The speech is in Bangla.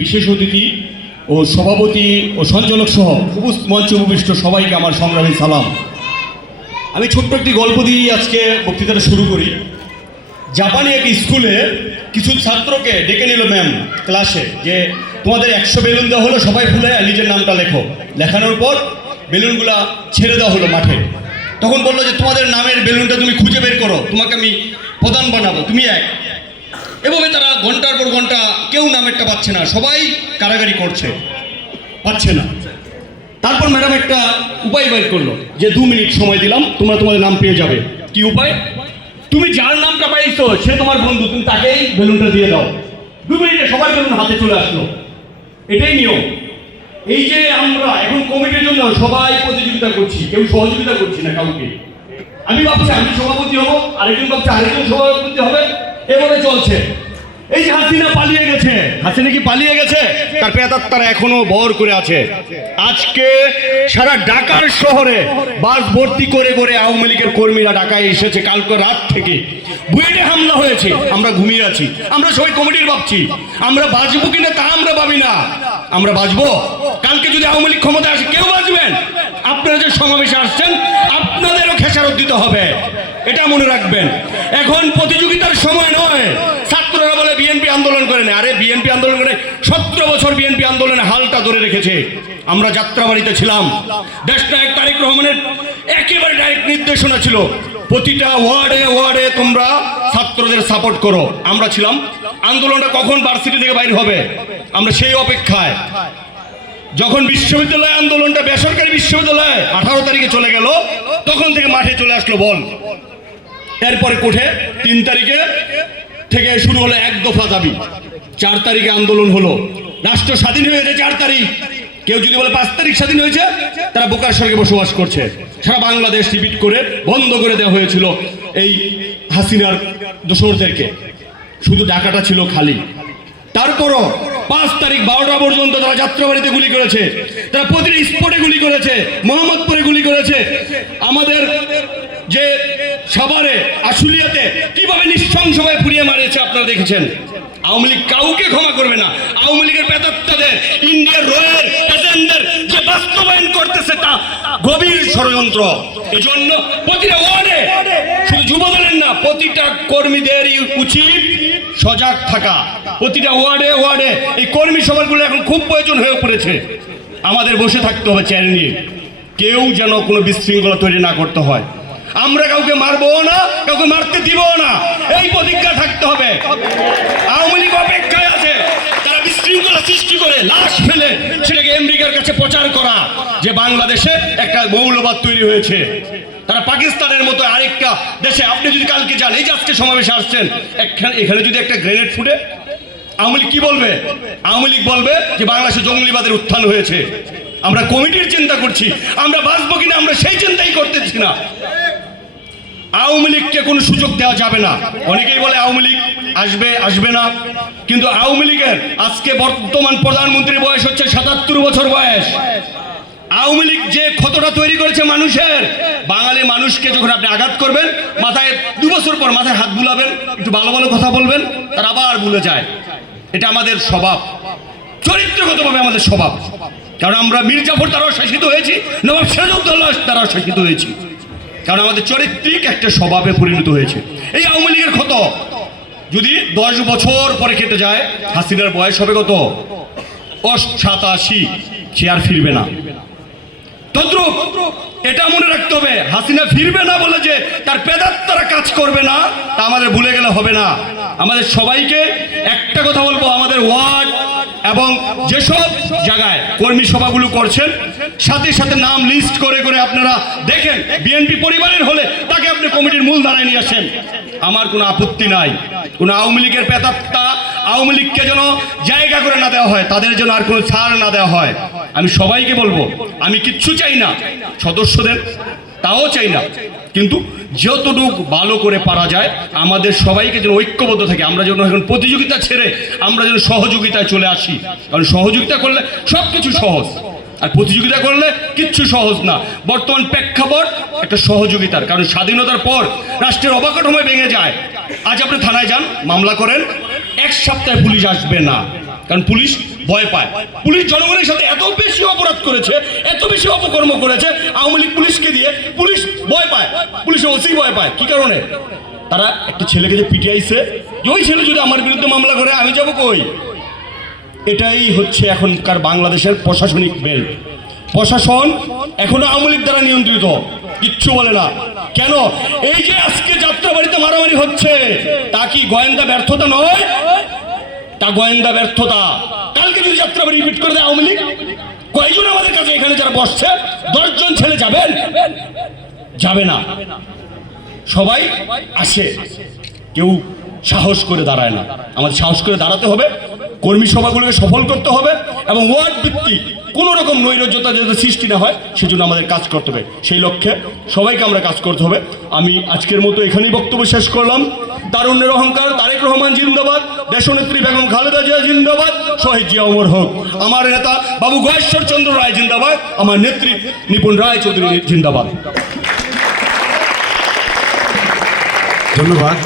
বিশেষ অতিথি ও সভাপতি ও সঞ্চালক সহ মঞ্চে উপবিষ্ট সবাইকে আমার সংগ্রামী সালাম। আমি ছোট্ট একটি গল্প দিয়ে আজকে বক্তৃতাটা শুরু করি। জাপানি এক স্কুলে কিছু ছাত্রকে ডেকে নিল ম্যাম ক্লাসে, যে তোমাদের 100 বেলুন দেওয়া হলো, সবাই ফুলে নিজের নামটা লেখো। লেখানোর পর বেলুনগুলা ছেড়ে দেওয়া হলো মাঠে। তখন বললো যে তোমাদের নামের বেলুনটা তুমি খুঁজে বের করো, তোমাকে আমি প্রধান বানাবো, তুমি এক। এভাবে তারা ঘন্টার পর ঘন্টা কেউ নামেরটা পাচ্ছে না, সবাই কারাগারি করছে, পাচ্ছে না। তারপর ম্যাডাম একটা উপায় বের করলো যে 2 মিনিট সময় দিলাম, তোমরা তোমাদের নাম পেয়ে যাবে। কি উপায়? তুমি যার নামটা পাইছো সে তোমার বন্ধু, তুমি তাকেই বেলুনটা দিয়ে দাও। 2 মিনিটে সবার বেলুন হাতে চলে আসলো। এটাই নিয়ম। এই যে আমরা এখন কমিটির জন্য সবাই প্রতিযোগিতা করছি, কেউ সহযোগিতা করছি না কাউকে। আমি ভাবছি আমি সভাপতি হবো, আরেকজন ভাবছে আরেকজন সভাপতি হবে, এভাবে চলছে। এই যে হাসিনা পালিয়ে গেছে, হাসিনা কি পালিয়ে গেছে? তার প্রেতাত্মারা এখনো বহর করে আছে। আজকে সারা ঢাকার শহরে বাস ভর্তি করে করে আওয়ামী লীগের কর্মীরা ঢাকায় এসেছে। কালকে রাত থেকে বুয়েটে হামলা হয়েছে, আমরা ঘুমিয়ে আছি। আমরা সবাই কমিটির ভাবছি আমরা বাঁচবো কিনা, তা আমরা ভাবি না। আমরা বাঁচবো। কালকে যদি আওয়ামী লীগ ক্ষমতায় আসে কেউ বাঁচবেন? আপনারা যে সমাবেশে আসছেন আপনাদেরও খেসারত দিতে হবে, এটা মনে রাখবেন। এখন প্রতিযোগিতার সময় নয়। ছাত্ররা বলে বিএনপি আন্দোলন করে না। আরে বিএনপি আন্দোলন করে 17 বছর বিএনপি আন্দোলনে হালটা ধরে রেখেছে। আমরা যাত্রাবাড়িতে ছিলাম, দেশনায়ক তারেক রহমানের একেবারে ডাইরেক্ট নির্দেশনা ছিল প্রতিটা ওয়ার্ডে ওয়ার্ডে তোমরা ছাত্রদের সাপোর্ট করো। আমরা ছিলাম। আন্দোলনটা কখন ভার্সিটি থেকে বাইরে হবে আমরা সেই অপেক্ষায়। যখন বিশ্ববিদ্যালয় আন্দোলনটা বেসরকারি বিশ্ববিদ্যালয়ে 18 তারিখে চলে গেল, তখন থেকে মাঠে চলে আসলো বল। এরপরে কোঠে 3 তারিখে থেকে শুরু হলো 1 দফা দাবি। 4 তারিখে আন্দোলন হলো। রাষ্ট্র স্বাধীন হয়েছে 4 তারিখ। কেউ যদি বলে 5 তারিখ স্বাধীন হয়েছে, তারা বোকার স্বর্গে বসবাস করছে। সারা বাংলাদেশ রিপিট করে বন্ধ করে দেওয়া হয়েছিল এই হাসিনার দোসরদেরকে, শুধু ঢাকাটা ছিল খালি। তারপরও 5 তারিখ 12টা পর্যন্ত তারা যাত্রাবাড়িতে গুলি করেছে, তারা প্রতিটি স্পটে গুলি করেছে, মোহাম্মদপুরে গুলি করেছে। আমাদের যে সাভারে আশুলিয়াতে কিভাবে নৃশংসভাবে পুড়িয়ে মারিয়েছে আপনারা দেখেছেন। আওয়ামী লীগ কাউকে ক্ষমা করবে না। আওয়ামী লীগের প্রেতাত্মাদের ইন্ডিয়ার রয়ের এজেন্ডার যে বাস্তবায়ন করতেছে তা গভীর ষড়যন্ত্র। এজন্য প্রতিটা ওয়ার্ডে, শুধু যুবদলের না, প্রতিটা কর্মীদেরই উচিত সজাগ থাকা। প্রতিটা ওয়ার্ডে ওয়ার্ডে এই কর্মী সভাগুলো এখন খুব প্রয়োজন হয়ে পড়েছে। আমাদের বসে থাকতে হবে চেয়ার নিয়ে, কেউ যেন কোনো বিশৃঙ্খলা তৈরি না করতে হয়। আমরা কাউকে মারবো না, কাউকে মারতে দিব না, এই প্রতিজ্ঞা থাকতে হবে। আওয়ামী লীগ অপেক্ষায় আছে তারা বিশৃঙ্খলা সৃষ্টি করে লাশ ফেলে সেটাকে আমেরিকার কাছে প্রচার করা যে বাংলাদেশে একটা মৌলবাদ তৈরি হয়েছে। তারা পাকিস্তানের মতো আরেকটা দেশে, আপনি যদি কালকে যান, এই যে আজকে সমাবেশে আসছেন, এখানে যদি একটা গ্রেনেড ফুটে, আওয়ামী লীগ কি বলবে? আওয়ামী লীগ বলবে যে বাংলাদেশে জঙ্গলিবাদের উত্থান হয়েছে। আমরা কমিটির চিন্তা করছি, আমরা বাঁচবো কিনা আমরা সেই চিন্তাই করতেছি না। আওয়ামী লীগকে কোনো সুযোগ দেওয়া যাবে না। অনেকেই বলে আওয়ামী লীগ আসবে আসবে না, কিন্তু আওয়ামী লীগের আজকে বর্তমান প্রধানমন্ত্রীর বয়স হচ্ছে 77 বছর বয়স। আওয়ামী লীগ যে ক্ষতটা তৈরি করেছে মানুষের, বাঙালি মানুষকে যখন আপনি আঘাত করবেন, মাথায় 2 বছর পর মাথায় হাত বুলাবেন, একটু ভালো ভালো কথা বলবেন, তারা আবার ভুলে যায়। এটা আমাদের স্বভাব, চরিত্রগতভাবে আমাদের স্বভাব। কারণ আমরা মীর জাফর দ্বারাও শাসিত হয়েছি, নবাব সিরাজউদ্দৌলা দ্বারাও শাসিত হয়েছি, কারণ আমাদের চরিত্রিক একটা স্বভাবে পরিণত হয়েছে। এই আওয়ামী লীগের ক্ষত যদি 10 বছর পরে কেটে যায়, হাসিনার বয়স হবে কত? 87, সে আর ফিরবে না। তদ্রুপ এটা মনে রাখতে হবে, হাসিনা ফিরবে না বলে যে তার প্রেতাত্মারা কাজ করবে না তা আমাদের ভুলে গেলে হবে না। আমাদের সবাইকে একটা কথা বলবো, আমাদের ওয়ার্ড এবং যেসব জায়গায় কর্মী সভাগুলো করছেন, সাথে সাথে নাম লিস্ট করে করে আপনারা দেখেন, বিএনপি পরিবারের হলে তাকে আপনি কমিটির মূল ধারায় নিয়ে আসেন, আমার কোনো আপত্তি নাই। কোনো আওয়ামী লীগের প্রেতাত্মা আওয়ামী লীগকে যেন জায়গা করে না দেওয়া হয়, তাদের জন্য আর কোনো ছাড় না দেওয়া হয়। আমি সবাইকে বলবো, আমি কিচ্ছু চাই না সদস্যদের, তাও চাই না, কিন্তু যতটুক ভালো করে পারা যায় আমাদের সবাইকে যেন ঐক্যবদ্ধ থাকে। আমরা যেন এখন প্রতিযোগিতা ছেড়ে আমরা যেন সহযোগিতায় চলে আসি, কারণ সহযোগিতা করলে সব কিছু সহজ, আর প্রতিযোগিতা করলে কিচ্ছু সহজ না। বর্তমান প্রেক্ষাপট একটা সহযোগিতার, কারণ স্বাধীনতার পর রাষ্ট্রের অবকাঠামো ভেঙে যায়। আজ আপনি থানায় যান, মামলা করেন, 1 সপ্তাহে পুলিশ আসবে না, কারণ পুলিশ ভয় পায়। পুলিশ জনগণের সাথে এত বেশি অপরাধ করেছে, এত বেশি অপকর্ম করেছে, আওয়ামী লীগ পুলিশকে দিয়ে পুলিশ ভয় পায়, পুলিশের ওসি ভয় পায়। কি কারণে? তারা একটা ছেলেকে যে পিটিআইছে, ওই ছেলে যদি আমার বিরুদ্ধে মামলা করে আমি যাব কই? এটাই হচ্ছে এখনকার বাংলাদেশের প্রশাসনিক বেল্ট। প্রশাসন এখনো আওয়ামী লীগ দ্বারা নিয়ন্ত্রিত, কিচ্ছু বলে না। কেন? এই যে আজকে যাত্রাবাড়িতে মারামারি হচ্ছে, তা কি গোয়েন্দা ব্যর্থতা নয়? তা গোয়েন্দা ব্যর্থতা। কালকে যদি যাত্রাবাড়ি রিপিট করে দেয় আওয়ামী লীগ, কয়জন আমাদের কাছে এখানে যারা বসছে 10 জন ছেলে যাবেন? যাবে না। সবাই আসে, কেউ সাহস করে দাঁড়ায় না। আমাদের সাহস করে দাঁড়াতে হবে, কর্মী সভাগুলোকে সফল করতে হবে এবং ওয়ার্ড ভিত্তিক কোনো রকম নৈরাজ্যতা যাতে সৃষ্টি না হয় সেজন্য আমাদের কাজ করতে হবে। সেই লক্ষ্যে সবাইকে আমরা কাজ করতে হবে। আমি আজকের মতো এখানেই বক্তব্য শেষ করলাম। তারুণ্যের অহংকার তারেক রহমান জিন্দাবাদ, দেশনেত্রী বেগম খালেদা জিয়া জিন্দাবাদ, শহীদ জিয়া অমর হোক। আমার নেতা বাবু গয়েশ্বর চন্দ্র রায় জিন্দাবাদ, আমার নেত্রী নিপুণ রায় চৌধুরী জিন্দাবাদ। ধন্যবাদ।